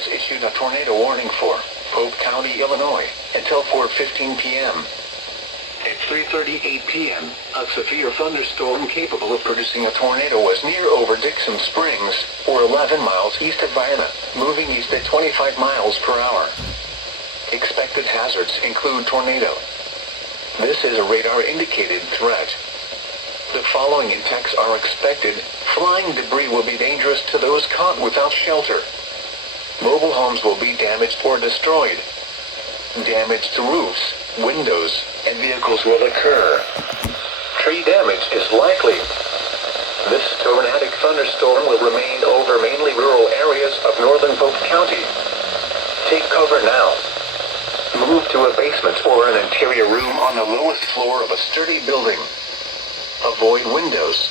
has issued a tornado warning for Pope County, Illinois, until 4:15 p.m. At 3:38 p.m., a severe thunderstorm capable of producing a tornado was near over Dixon Springs, or 11 miles east of Vienna, moving east at 25 miles per hour. Expected hazards include tornado. This is a radar-indicated threat. The following impacts are expected. Flying debris will be dangerous to those caught without shelter. Mobile homes will be damaged or destroyed. Damage to roofs, windows, and vehicles will occur. Tree damage is likely. This tornadic thunderstorm will remain over mainly rural areas of northern Pope County. Take cover now. Move to a basement or an interior room on the lowest floor of a sturdy building. Avoid windows.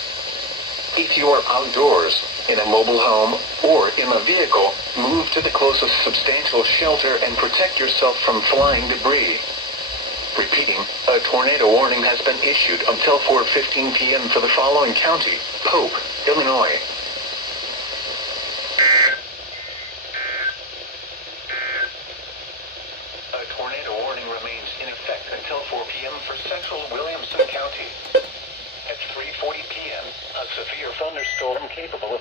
If you are outdoors, in a mobile home, or in a vehicle, move to the closest substantial shelter and protect yourself from flying debris. Repeating, a tornado warning has been issued until 4:15 p.m. for the following county: Pope, Illinois. A tornado warning remains in effect until 4 p.m. for central Williamson County. At 3:40 p.m., a severe thunderstorm capable of